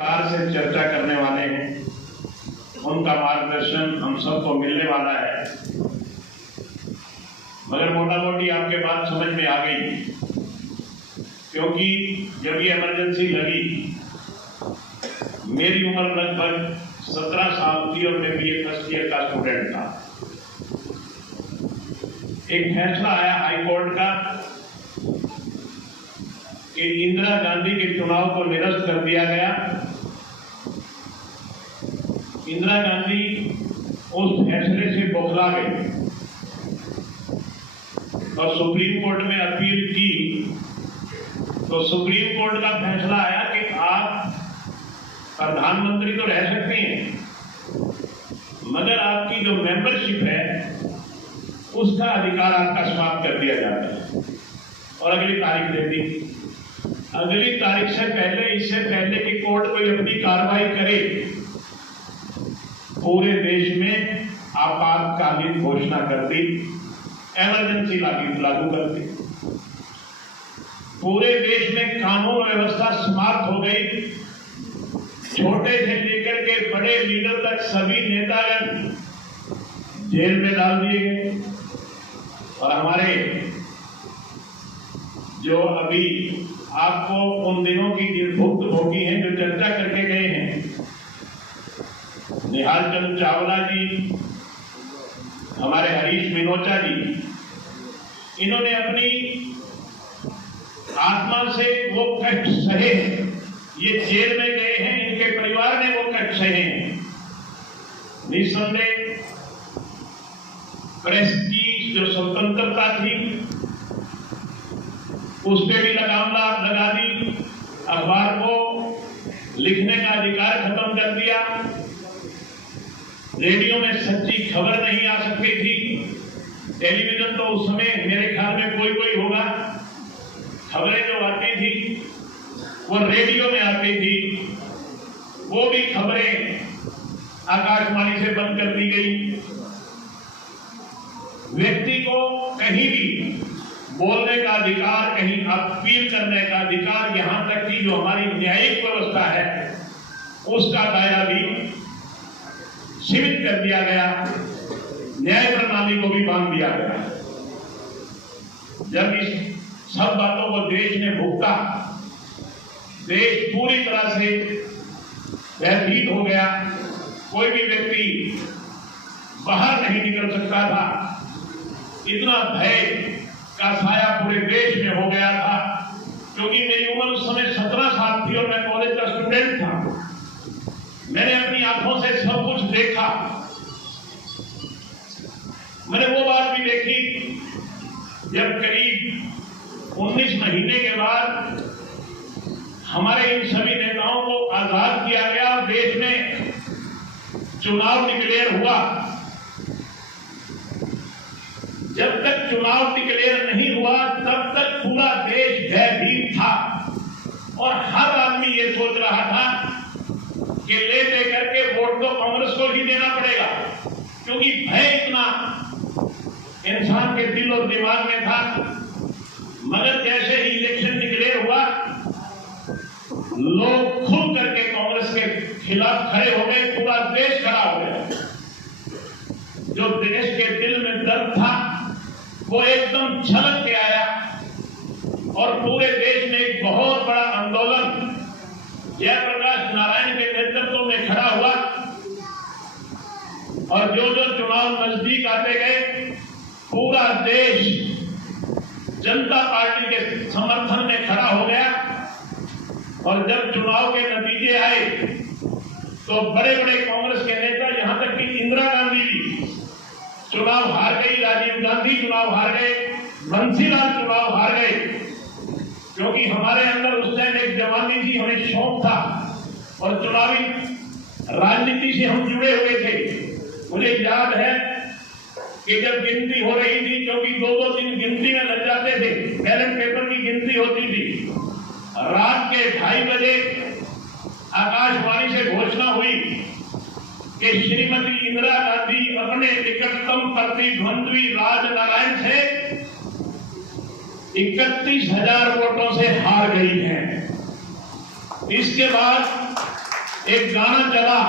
से चर्चा करने वाले हैं, उनका मार्गदर्शन हम सबको मिलने वाला है। मगर मोटा मोटी आपके बात समझ में आ गई, क्योंकि जब ये इमरजेंसी लगी, मेरी उम्र लगभग 17 साल थी और मैं बीए फर्स्ट ईयर का स्टूडेंट था। एक फैसला आया हाई कोर्ट का कि इंदिरा गांधी के चुनाव को निरस्त कर दिया गया। इंदिरा गांधी उस फैसले से बौखला गई और सुप्रीम कोर्ट में अपील की, तो सुप्रीम कोर्ट का फैसला आया कि आप प्रधानमंत्री तो रह सकते हैं, मगर आपकी जो मेंबरशिप है उसका अधिकार आपका समाप्त कर दिया जाता है। और अगली तारीख दे दी। अगली तारीख से पहले, इससे पहले कि कोर्ट कोई अपनी कार्रवाई करे, पूरे देश में आपातकालीन घोषणा कर दी, इमरजेंसी लागू कर दी। पूरे देश में कानून व्यवस्था समाप्त हो गई। छोटे से लेकर के बड़े लीडर तक सभी नेतागण जेल में डाल दिए गए। और हमारे जो अभी आपको उन दिनों की भुक्त भोगी हैं, जो चर्चा करके गए हैं, निहाल चंद चावला जी, हमारे हरीश मिनोचा जी, इन्होंने अपनी आत्मा से वो कष्ट सहे, ये जेल में गए हैं, इनके परिवार ने वो कष्ट सहे। निस्संदेह प्रेस की जो स्वतंत्रता थी उस पर भी लगाम लगा दी, अखबार को लिखने का अधिकार खत्म कर दिया, रेडियो में सच्ची खबर नहीं आ सकती थी, टेलीविजन तो उस समय मेरे ख्याल में कोई होगा, खबरें जो आती थी वो रेडियो में आती थी, वो भी खबरें आकाशवाणी से बंद कर दी गई। व्यक्ति को कहीं भी बोलने का अधिकार, कहीं अपील करने का अधिकार, यहां तक कि जो हमारी न्यायिक व्यवस्था है उसका दायरा भी सीमित कर दिया गया, न्याय प्रणाली को भी बांध दिया गया। जब इस सब बातों को देश ने भुगता, देश पूरी तरह से भयभीत हो गया, कोई भी व्यक्ति बाहर नहीं निकल सकता था, इतना भय का साया पूरे देश में हो गया था। क्योंकि मेरी उम्र उस समय 17 साल थी और मैं कॉलेज का स्टूडेंट था। मैंने अपनी आंखों से सब कुछ देखा। मैंने वो बात भी देखी जब करीब 19 महीने के बाद हमारे इन सभी नेताओं को आजाद किया गया और देश में चुनाव डिक्लेयर हुआ। जब तक चुनाव डिक्लेयर नहीं हुआ तब तक पूरा देश भयभीत था और हर आदमी ये सोच रहा था कि ले दे करके वोट तो कांग्रेस को ही देना पड़ेगा, क्योंकि भय इतना इंसान के दिल और दिमाग में था। मगर जैसे ही इलेक्शन डिक्लेयर हुआ, लोग खुद करके कांग्रेस के खिलाफ खड़े हो गए, पूरा देश खड़ा हो गया। जो देश के दिल में दर्द था वो एकदम छलक के आया और पूरे देश में एक बहुत बड़ा आंदोलन जयप्रकाश नारायण के नेतृत्व में खड़ा हुआ। और जो जो चुनाव नजदीक आते गए, पूरा देश जनता पार्टी के समर्थन में खड़ा हो गया। और जब चुनाव के नतीजे आए तो बड़े बड़े कांग्रेस के नेता, यहां तक कि इंदिरा गांधी भी चुनाव हार गई, राजीव गांधी चुनाव हार गए, बंसीलाल चुनाव हार गए। क्योंकि हमारे अंदर उस टाइम एक जवानी थी, हमें शौक था और चुनावी राजनीति से हम जुड़े हुए थे। मुझे याद है कि जब गिनती हो रही थी, क्योंकि 2-2 दिन गिनती में लग जाते थे, बैलेट पेपर की गिनती होती थी, रात के 2:30 बजे आकाशवाणी से घोषणा हुई कि श्रीमती इंदिरा गांधी अपने निकटतम प्रतिद्वंद्वी राजनारायण से 31,000 वोटों से हार गई हैं। इसके बाद एक गाना चला,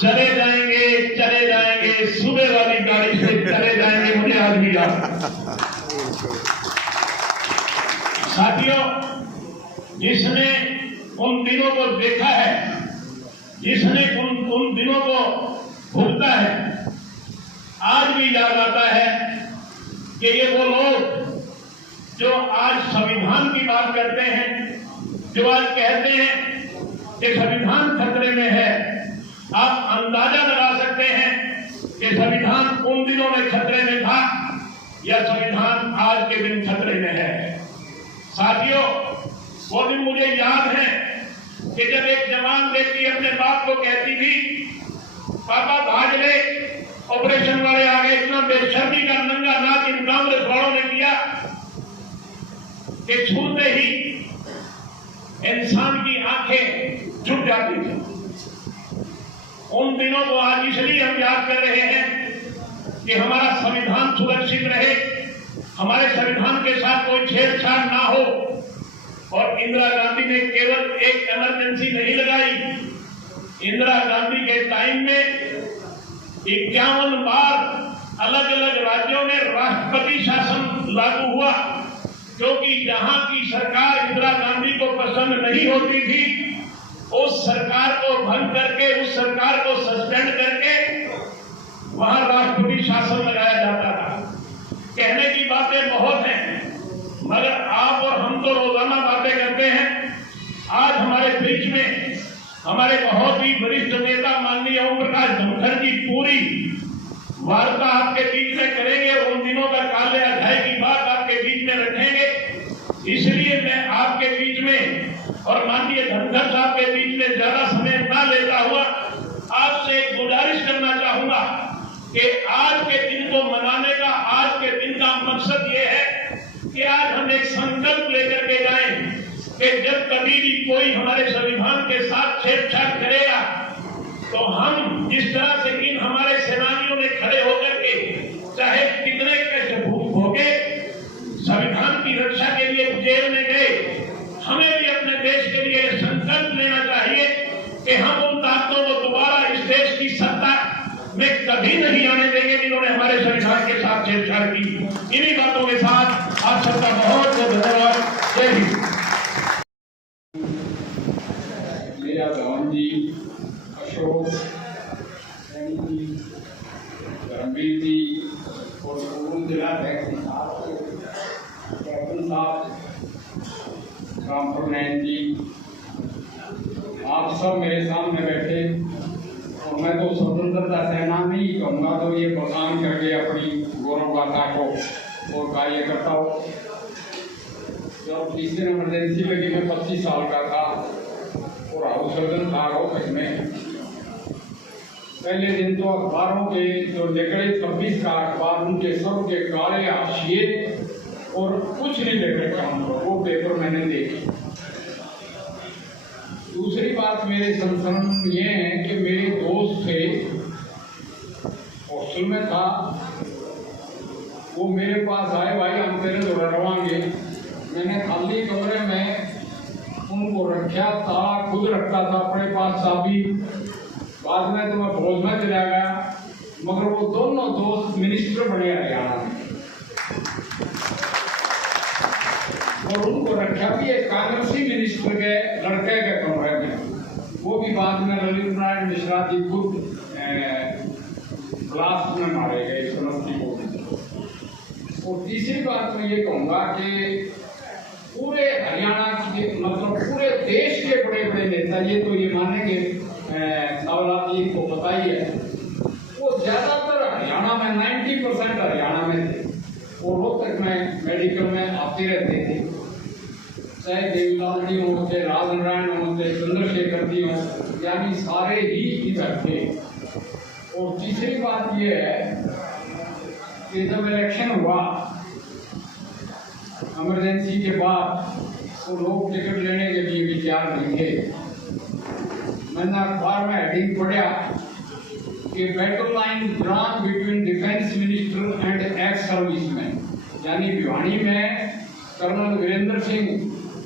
चले जाएंगे सुबह वाली गाड़ी से चले जाएंगे, मुझे आज भी याद। साथियों, जिसने उन दिनों को देखा है, जिसने उन दिनों को भूलता है, आज भी याद आता है कि ये वो लोग जो आज संविधान की बात करते हैं, जो आज कहते हैं कि संविधान खतरे में है। आप अंदाजा लगा सकते हैं कि संविधान उन दिनों में खतरे में था या संविधान आज के दिन खतरे में है। साथियों, वो दिन मुझे याद है कि जब एक जवान बेटी अपने बाप को कहती थी, पापा भाग ले, ऑपरेशन वाले आ गए। इतना बेशर्मी का नंगा नाच इन कांग्रेस वालों ने किया कि छूते ही इंसान की आंखें झुक जाती थी। उन दिनों को आज इसलिए हम याद कर रहे हैं कि हमारा संविधान सुरक्षित रहे, हमारे संविधान के साथ कोई छेड़छाड़ ना हो। और इंदिरा गांधी ने केवल एक इमरजेंसी नहीं लगाई, इंदिरा गांधी के टाइम में 51 बार अलग अलग राज्यों में राष्ट्रपति शासन लागू हुआ, क्योंकि जहां की सरकार इंदिरा गांधी को पसंद नहीं होती थी, उस सरकार को भंग करके, उस सरकार को सस्पेंड करके वहां राष्ट्रपति शासन लगाया जाता था। कहने की बातें बहुत हैं, मगर आप और हम तो रोजाना बातें करते हैं। आज हमारे बीच में हमारे बहुत ही वरिष्ठ नेता माननीय ओम प्रकाश धनखड़ जी पूरी वार्ता आपके बीच में करेंगे, उन दिनों का काले अध्याय की बात आपके बीच में रखेंगे। इसलिए मैं आपके बीच में और माननीय धनखड़ साहब के बीच में ज्यादा समय ना लेता हुआ आपसे एक गुजारिश करना चाहूंगा कि आज के दिन को मनाने का, आज के दिन का मकसद ये है कि आज हम एक संकल्प लेकर के जाएं कि जब कभी भी कोई हमारे संविधान के साथ छेड़छाड़ करेगा तो हम जिस तरह से इन हमारे सेनानियों ने खड़े होकर के चाहे कितने कष्ट भोगे संविधान की रक्षा के लिए जेल में गए, हमें भी अपने देश के लिए संकल्प लेना चाहिए कि हम उन ताकतों को दोबारा इस देश की सत्ता में कभी नहीं आने देंगे जिन्होंने हमारे संविधान के साथ छेड़छाड़ की। इन्हीं बातों के साथ आप सबका बहुत बहुत धन्यवाद। जय हिंद। मेरा धवन जी, अशोक जी, धर्मवीर जी और पूर्ण जिला कैप्टन साहब, रामपुर नैन जी, आप सब मेरे सामने बैठे। और मैं तो स्वतंत्रता सेनानी ही कहूँगा, तो ये बखान करके अपनी गौरव गाथा को और कार्यकर्ता हो। जब तीसरे इमरजेंसी लगी मैं 25 साल का था और हाउस सर्जन था ऑफिस में। पहले दिन तो अखबारों के जो निकले 26 का अखबार, उनके सब के काले हाशिए और कुछ नहीं लेकर काम करो, वो पेपर मैंने देखे। दूसरी बात मेरे संस्मरण ये है कि मेरे दोस्त थे, हॉस्टल में था, वो मेरे पास आए, भाई हम तेरे द्वारा रवांगे। मैंने खाली कमरे में उनको रखा, ताला खुद रखता था अपने पास, चाबी। बाद में तो मैं फौज में चला गया, मगर वो दोनों दोस्त मिनिस्टर बने हरियाणा में, और उनको रखा भी एक कांग्रेसी मिनिस्टर के लड़के के कमरे में। वो भी बाद में ललित नारायण मिश्रा जी खुद क्लास में मारे गए समस्तीपुर। और तीसरी बात मैं ये कहूँगा कि पूरे हरियाणा के, मतलब पूरे देश के बड़े बड़े नेता, ये तो ये मानेंगे सावलात जी को पता ही है, वो ज्यादातर हरियाणा में 90% हरियाणा में थे और रोहतक में मेडिकल में आते रहते थे। चाहे देवीलाल जी हों, चाहे राजनारायण हों, चाहे चंद्रशेखर जी हों, यानी सारे ही इधर थे। और तीसरी बात यह है कि जब इलेक्शन हुआ इमरजेंसी के बाद, तो लोग टिकट लेने के लिए भी तैयार नहीं थे। मैंने अखबार में हेडिंग पढ़ा कि battle line drawn between defence minister and ex serviceman, यानी भिवानी में कर्नल वीरेंद्र सिंह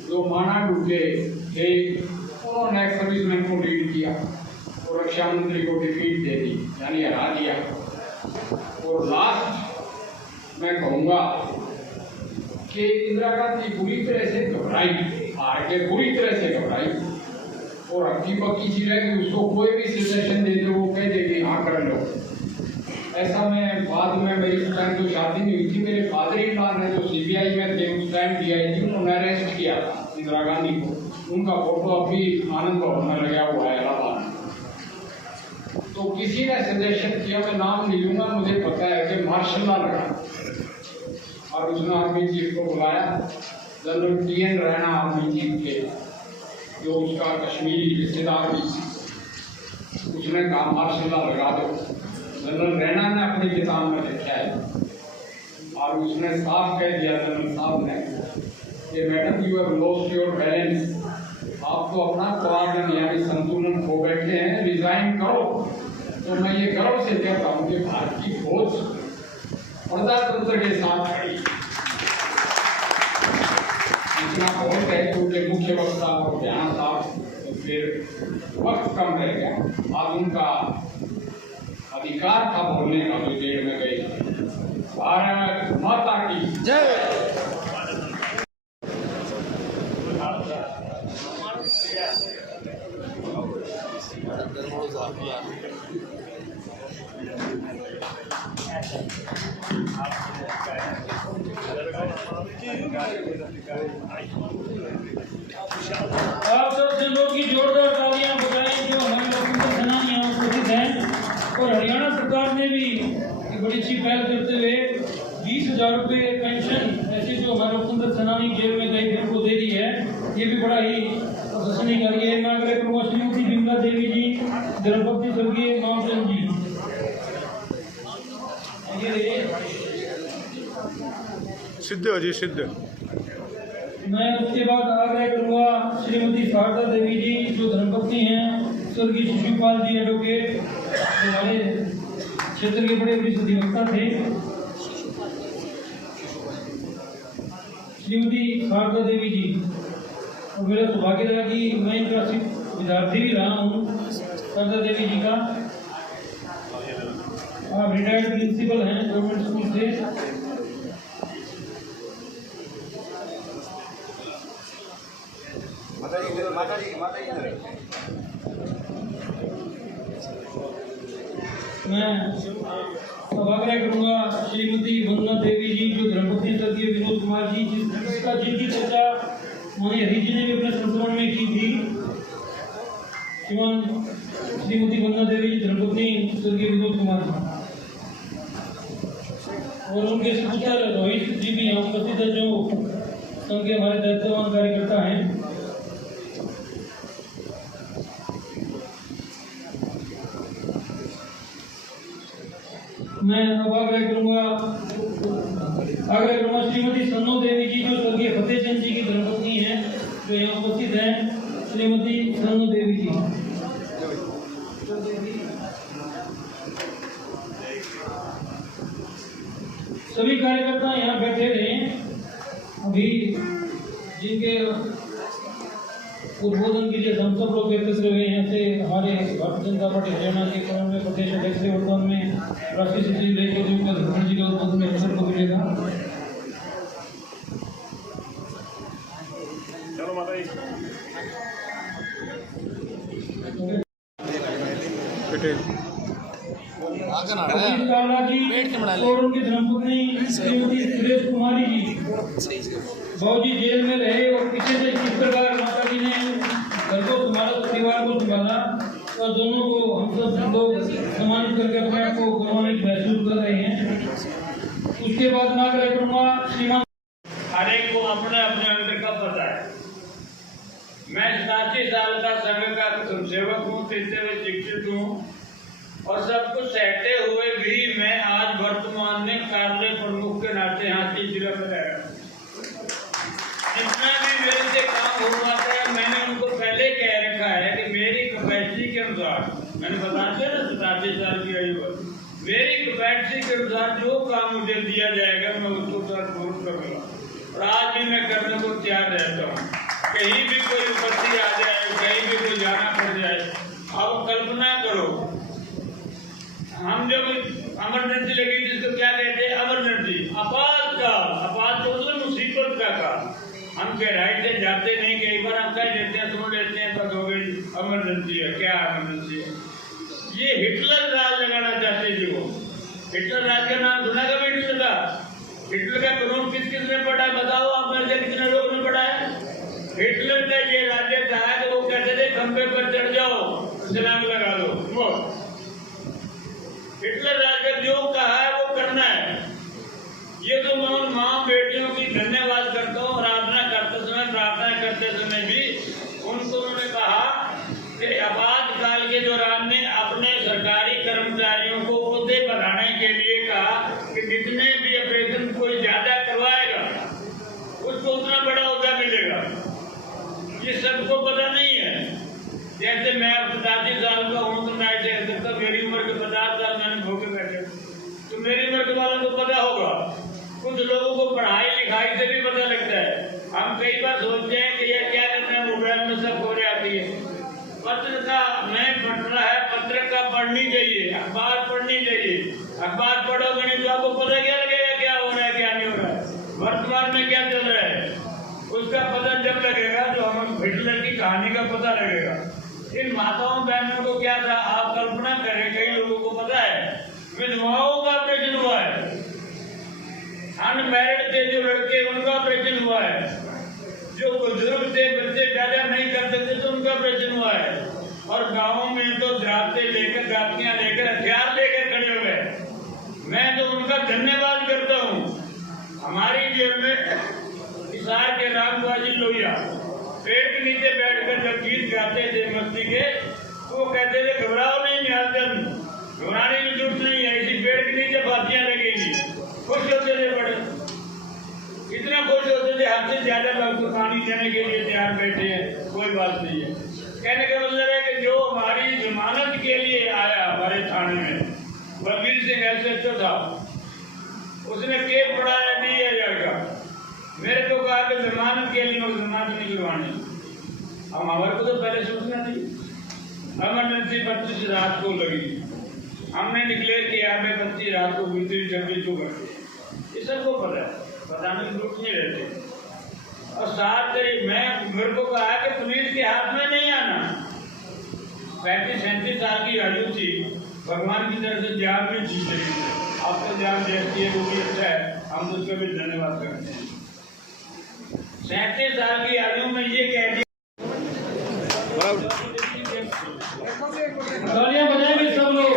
जो माना डूबे थे, उन्होंने एक्स सर्विसमैन को लीड किया और रक्षा मंत्री को डिफीट दे दी, यानी हरा दिया। और लास्ट मैं कहूँगा कि इंदिरा गांधी बुरी तरह से घबराई, हार के बुरी तरह से घबराई और हक्की पक्की चीज है कि उसको कोई भी सजेशन दे दो वो कह देगी हाँ कर लो। ऐसा मैं बाद में मेरी उस टाइम तो शादी नहीं हुई थी, मेरे फादर इन लॉ ने जो सीबीआई में थे उस टाइम DIG उन्होंने अरेस्ट किया था इंदिरा गांधी को। उनका फोटो अभी आनंद भवन में लगा हुआ है इलाहाबाद। तो किसी ने सजेशन किया, मैं नाम नहीं लूंगा, मुझे पता है कि मार्शल लॉ लगा और उसने आर्मी चीफ को बुलाया, general TN Raina army chief के जो उसका कश्मीरी रिश्तेदार भी, उसने कहा मार्शल लॉ लगा दो। जनरल रैना ने अपनी किताब में लिखा है और उसने साफ कह दिया जनरल साहब ने कि madam you have lost your balance, आप तो अपना कोऑर्डिनेशन यानी संतुलन खो बैठे हैं, रिजाइन करो। तो मैं ये गर्व से कहता हूँ कि भारत की फौज प्रजातंत्र के साथ खड़ी। इतना बहुत है क्योंकि मुख्य वक्ता और ध्यान साहब फिर वक्त कम रह गया। आज उनका अधिकार था बोलने का जो जेल में गए। भारत माता की जय। आप सब जनों की जोरदार तालियां बजाएं जो हमारे लोकतंत्र सेनानी यहाँ उपस्थित हैं। और हरियाणा सरकार ने भी एक बड़ी अच्छी पहल करते हुए 20,000 रुपये पेंशन ऐसे जो हमारे लोकतंत्र सेनानी जेल में गए थे उनको दे दी है। ये भी बड़ा ही प्रशंसनीय कार्य है। मैं आग्रह करूँगा श्रीमती बिमला देवी जी, धर्मपत्नी स्वर्गीय मामचंद जी, सिद्ध हो जी सिद्ध। मैं उसके बाद आग्रह करूँगा श्रीमती शारदा देवी जी जो धर्मपत्नी हैं स्वर्गीय शिशुपाल जी एडवोकेट, हमारे क्षेत्र के बड़े वरिष्ठ अधिवक्ता थे। श्रीमती शारदा देवी जी, और मेरा सौभाग्य रहा कि मैं इनका विद्यार्थी भी रहा हूँ। शारदा देवी जी का आप रिटायर्ड प्रिंसिपल हैं गवर्नमेंट स्कूल से। मैं अब आग्रह करूँगा श्रीमती वंदना देवी जी जो धर्मपत्नी स्वर्गीय विनोद कुमार जी जिनकी चर्चा माननीय हरीश जी ने भी अपने संस्मरण में की थी। श्रीमती वंदना देवी जी धर्मपत्नी स्वर्गीय विनोद कुमार जी और उनके सुपुत्र रोहित जी भी यहाँ उपस्थित है जो संघ के हमारे दायित्ववान कार्यकर्ता हैं। मैं अब आग्रह करूँगा श्रीमती सन्नो देवी जी जो स्वर्गीय फतेहचंद जी की धर्मपत्नी हैं जो यहाँ उपस्थित हैं। श्रीमती सन्नो देवी जी, सभी कार्यकर्ता यहाँ बैठे रहे। अभी जिनके उद्बोधन के लिए हम सब लोग एकत्र हुए हैं से हमारे भारतीय जनता पार्टी हरियाणा के क्रम में प्रदेश अध्यक्ष वर्तमान में राष्ट्रीय सचिव रेखा जी का धर्मन जी का उद्बोधन में अवसर को मिलेगा। चलो माता जी और उनकी धर्मपत्नी श्रीमती सुरेश कुमारी जी बाबूजी जेल में रहे और पीछे से किस प्रकार माता जी ने घर को संभाला, परिवार को संभाला और दोनों को हम सब लोग सम्मानित करके अपने आप को गौरवान्वित महसूस कर रहे हैं। उसके बाद मैं आग्रह करूँगा श्रीमान हर एक को अपने अपने अंतर का पता है। मैं 87 साल का संघ का सेवक हूँ, तीसरे शिक्षित हूँ और सब कुछ सहते हुए भी मैं आज वर्तमान में कार्य प्रमुख के नाते हाथी जिला में रह रहा हूँ। जितना भी मेरे से काम हुआ था मैंने उनको पहले कह रखा है कि मेरी कैपेसिटी के अनुसार, मैंने बताया था ना 87 साल की आयु पर, मेरी कैपेसिटी के अनुसार जो काम मुझे दिया जाएगा मैं उसको पूर्ण करूँगा और आज भी मैं करने को तैयार रहता हूँ। कहीं भी कोई उपस्थिति आ जाएगा कहीं भी कोई जाना पड़ जाए। अब कल्पना करो, हम जब इमरजेंसी लगी जिसको क्या कहते हैं, इमरजेंसी, आपात मतलब मुसीबत का काल। हम गहराई से जाते नहीं, कई बार हम कह देते हैं, सुन लेते हैं, बस हो गई, इमरजेंसी है। क्या इमरजेंसी है? ये हिटलर राज लगाना चाहते थे वो। हिटलर राज का नाम सुना कभी हिटलर का? हिटलर का कानून किस किस ने पढ़ा है बताओ, आप में से कितने लोग ने पढ़ा है? हिटलर का ये राज्य था कि वो कहते थे खंबे पर चढ़ जाओ, छलांग लगा दो। वो हिटलर राज का जो कहा है वो करना है। ये तो मैं उन माँ बेटियों की धन्यवाद करता हूँ। प्रार्थना करते समय भी उनको उन्होंने कहा कि आपातकाल के दौरान में अपने सरकारी कर्मचारियों को ओहदे बढ़ाने के लिए कहा कि जितने भी ऑपरेशन कोई ज्यादा करवाएगा उसको उतना बड़ा ओहदा मिलेगा। ये सबको पता नहीं है। जैसे मैं 85 साल का हूँ तो मैं ऐसे कह सकता, मेरी उम्र के 50 साल मैंने भोगे बैठे, तो मेरी उम्र के वालों को पता होगा। कुछ लोगों को पढ़ाई लिखाई से भी पता लगता है। हम कई बार सोचते हैं कि ये क्या करना है, मोबाइल में सब हो जाती है। पत्र का नहीं पढ़ रहा है, पत्रिका पढ़नी चाहिए, अखबार पढ़नी चाहिए। अखबार पढ़ोगे नहीं तो आपको पता क्या लगेगा क्या हो रहा है क्या नहीं हो रहा है, वर्तमान में क्या चल रहा है। उसका पता जब लगेगा तो हमें हिटलर की कहानी का पता लगेगा। इन माताओं बहनों को क्या था, आप कल्पना करें, कई लोगों को पता है विधवाओं का ऑपरेशन हुआ है, अनमैरिड थे जो लड़के उनका ऑपरेशन हुआ है, जो बुजुर्ग थे बच्चे पैदा नहीं कर सकते तो उनका ऑपरेशन हुआ है। और गाँवों में तो जाते लेकर गातियां लेकर हथियार लेकर खड़े हो गए। मैं तो उनका धन्यवाद करता हूँ। हमारी जेल में हिसार के रामबाजी लोहिया पेड़ के नीचे बैठकर जब गीत गाते थे मस्ती के, वो कहते थे घबराओ नहीं निहालचंद, घबराने की जरूरत नहीं है, इसी पेड़ के नीचे फांसियां लगेगी। खुश होते थे बड़े, इतना खुश होते थे, हद से ज्यादा लोग तो पानी देने के लिए तैयार बैठे हैं। कोई बात नहीं है। कहने का मतलब है कि जो हमारी जमानत के लिए आया हमारे थाने में, बलबीर सिंह एसएचओ था, उसने केस पढ़ाया DIR का। मेरे को कहा कि जमानत के लिए जमानत नहीं करवानी। अब हमारे को तो पहले सूचना थी, इमरजेंसी 25 रात को लगी, हमने डिक्लेयर किया 25 रात को बीती 26 को करते। ये सबको पता है, बताने की जरूरत नहीं रहती। और 7 तारीख में मेरे को कहा कि पुलिस के हाथ में नहीं आना। 35-37 साल की आयु थी, भगवान की तरफ से जान भी जी रही है। आपको जान देती है वो भी अच्छा है, हम उसका भी धन्यवाद करते हैं। 37 साल की आयु में ये कह दिया, तालियां बजाएंगे सब लोग।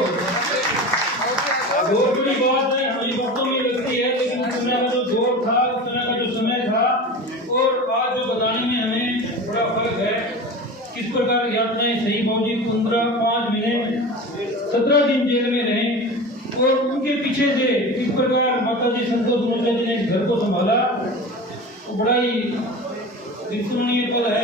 बहुत बड़ी बात है, हमें बातों में लगती है, लेकिन उस समय का जो दौर था, उस समय का जो समय था और आज जो बताने में हमें बड़ा फर्क है। किस प्रकार यातनाएं सही बाबूजी 15-5 महीने 17 दिन जेल में रहे और उनके पीछे से किस प्रकार माता जी संतोष मुर्जा जी ने इस घर को संभाला, वो बड़ा ही विस्मरणीय पल है।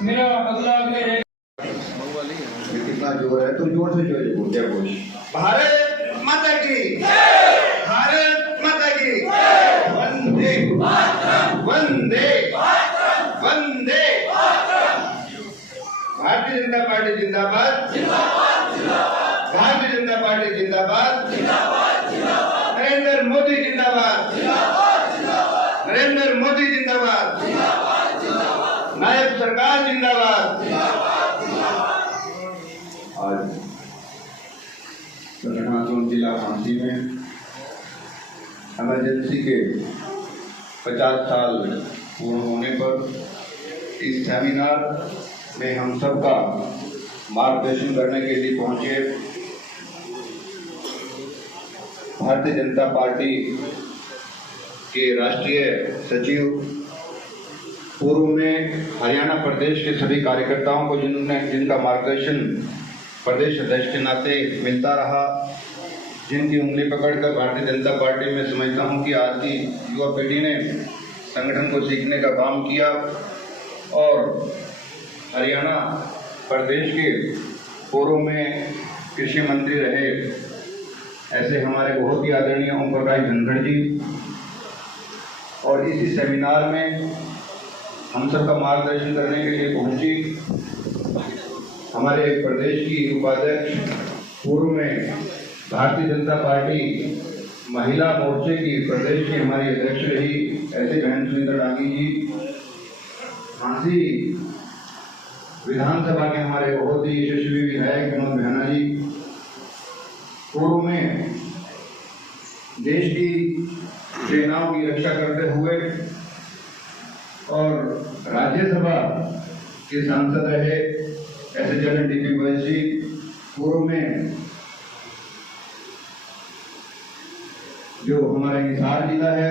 मेरा अगला आग्रह है, कितना जोर है, तुम जोर से बोल क्या बोल। भारत माता की, भारत माता की, वंदे वंदे वंदे। भारतीय जनता पार्टी जिंदाबाद, भारतीय जनता पार्टी जिंदाबाद, नरेंद्र मोदी जिंदाबाद, नरेंद्र मोदी जिंदाबाद, नायब सरकार जिंदाबाद। आज सदनातून जिला झांसी में इमरजेंसी के 50 साल पूर्ण होने पर इस सेमिनार में हम सबका मार्गदर्शन करने के लिए पहुंचे भारतीय जनता पार्टी के राष्ट्रीय सचिव, पूर्व में हरियाणा प्रदेश के सभी कार्यकर्ताओं को जिनका मार्गदर्शन प्रदेश अध्यक्ष के नाते मिलता रहा, जिनकी उंगली पकड़कर भारतीय जनता पार्टी में समझता हूं कि आज की युवा पीढ़ी ने संगठन को सीखने का काम किया और हरियाणा प्रदेश के पूर्व में कृषि मंत्री रहे ऐसे हमारे बहुत ही आदरणीय ओम प्रकाश धनखड़ जी, और इसी सेमिनार में हम सबका मार्गदर्शन करने के लिए पहुंची हमारे प्रदेश की उपाध्यक्ष, पूर्व में भारतीय जनता पार्टी महिला मोर्चे की प्रदेश की हमारी अध्यक्ष रही ऐसे बहन सुनीता डांगी जी, झांसी विधानसभा के हमारे बहुत ही यशस्वी विधायक विनोद भाना जी, पूर्व में देश की सेनाओं की रक्षा करते हुए और राज्यसभा के सांसद रहे ऐसे जनरल डीपी बैस जी, पूर्व में जो हमारा हिसार जिला है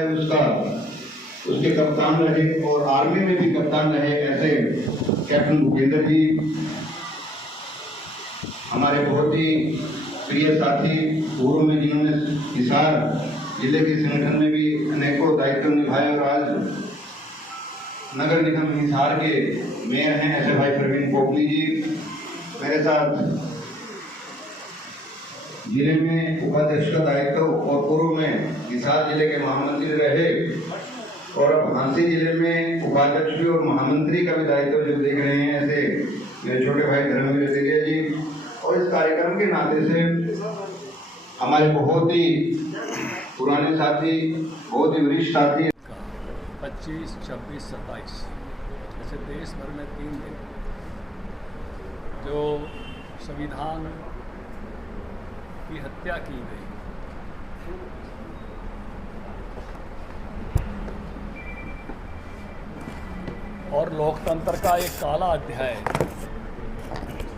उसके कप्तान रहे और आर्मी में भी कप्तान रहे ऐसे कैप्टन भूपेंद्र जी, हमारे बहुत ही प्रिय साथी, पूर्व में जिन्होंने हिसार जिले के संगठन में भी अनेकों दायित्व निभाए और आज नगर निगम हिसार के मेयर हैं ऐसे भाई प्रवीण पोपली जी, मेरे साथ जिले में उपाध्यक्ष का दायित्व और पूर्व में हिसार जिले के महामंत्री रहे और अब झांसी जिले में उपाध्यक्ष भी और महामंत्री का भी दायित्व जो देख रहे हैं ऐसे मेरे छोटे भाई धर्मवीर दिग्गज जी, और इस कार्यक्रम के नाते से हमारे बहुत ही पुराने साथी, बहुत ही वरिष्ठ साथी 25, 26, 27 ऐसे देश भर में 3 दिन जो संविधान की हत्या की गई, और लोकतंत्र का एक काला अध्याय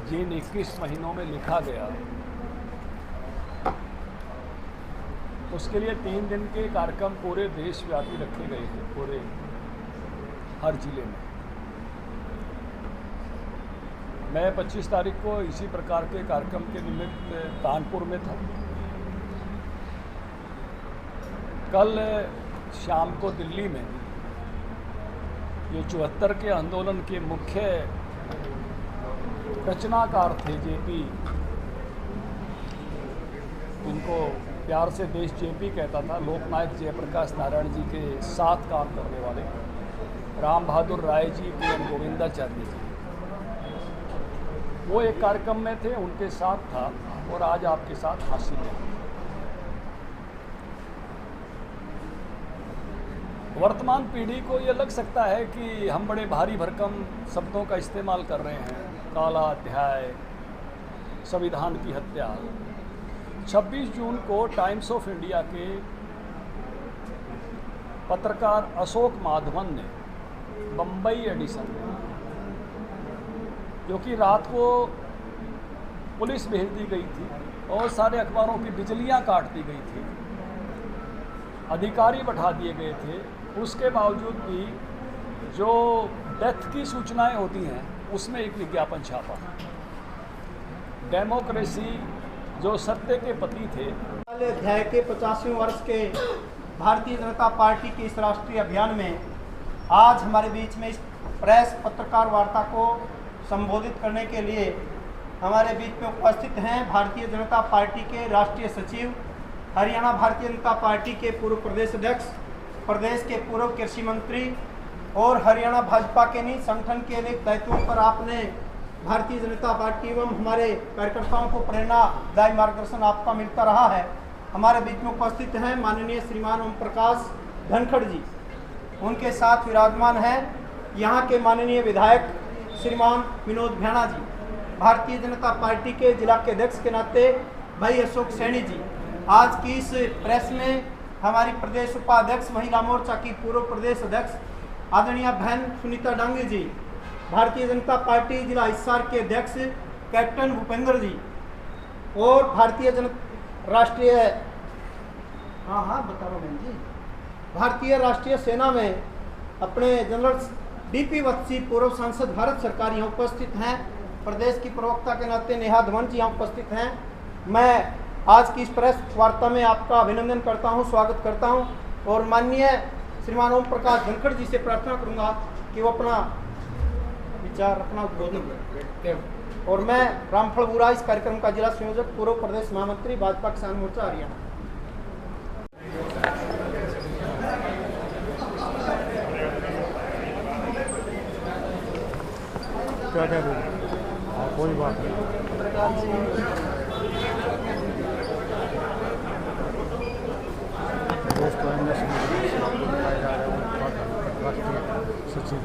जिन 21 महीनों में लिखा गया, उसके लिए 3 दिन के कार्यक्रम पूरे देशव्यापी रखे गए थे, पूरे हर जिले में। मैं 25 तारीख को इसी प्रकार के कार्यक्रम के निमित्त कानपुर में था। कल शाम को दिल्ली में ये 74 के आंदोलन के मुख्य रचनाकार थे जेपी, उनको प्यार से देश जेपी कहता था, लोकनायक जयप्रकाश नारायण जी के साथ काम करने वाले राम बहादुर राय जी, PM गोविंदाचार्य जी, वो एक कार्यक्रम में थे, उनके साथ था और आज आपके साथ हासिल है। वर्तमान पीढ़ी को ये लग सकता है कि हम बड़े भारी भरकम शब्दों का इस्तेमाल कर रहे हैं, काला अध्याय, संविधान की हत्या। 26 जून को टाइम्स ऑफ इंडिया के पत्रकार अशोक माधवन ने बम्बई एडिशन में, जो कि रात को पुलिस भेज दी गई थी और सारे अखबारों की बिजलियां काट दी गई थी, अधिकारी बैठा दिए गए थे, उसके बावजूद भी जो डेथ की सूचनाएं होती हैं उसमें एक विज्ञापन छापा। डेमोक्रेसी, जो सत्य के पति थे, अध्याय के 50वें वर्ष के भारतीय जनता पार्टी के इस राष्ट्रीय अभियान में आज हमारे बीच में इस प्रेस पत्रकार वार्ता को संबोधित करने के लिए हमारे बीच में उपस्थित हैं भारतीय जनता पार्टी के राष्ट्रीय सचिव, हरियाणा भारतीय जनता पार्टी के पूर्व प्रदेश अध्यक्ष, प्रदेश के पूर्व कृषि मंत्री और हरियाणा भाजपा के नहीं संगठन के अनेक दायित्वों पर आपने भारतीय जनता पार्टी एवं हमारे कार्यकर्ताओं को प्रेरणादायी मार्गदर्शन आपका मिलता रहा है। हमारे बीच में उपस्थित हैं माननीय श्रीमान ओम प्रकाश धनखड़ जी, उनके साथ विराजमान हैं यहाँ के माननीय विधायक श्रीमान विनोद भाना जी, भारतीय जनता पार्टी के जिला के अध्यक्ष के नाते भाई अशोक सैनी जी। आज की इस प्रेस में हमारी प्रदेश उपाध्यक्ष महिला मोर्चा की पूर्व प्रदेश अध्यक्ष आदरणीय बहन सुनीता डांगी जी, भारतीय जनता पार्टी जिला हिसार के अध्यक्ष कैप्टन भूपेंद्र जी और भारतीय राष्ट्रीय सेना में अपने जनरल डीपी वत्सी पूर्व सांसद भारत सरकार यहाँ उपस्थित हैं। प्रदेश की प्रवक्ता के नाते नेहा धवन जी यहाँ उपस्थित हैं। मैं आज की इस प्रेस वार्ता में आपका अभिनंदन करता हूँ, स्वागत करता हूँ और माननीय श्रीमान ओम प्रकाश धनखड़ जी से प्रार्थना करूँगा कि वो अपना विचार, अपना उद्बोधन और मैं रामफल बुरा, इस कार्यक्रम का जिला संयोजक, पूर्व प्रदेश महामंत्री भाजपा किसान मोर्चा हरियाणा। क्या क्या कोई बात नहीं। दोस्तों राष्ट्रीय सचिव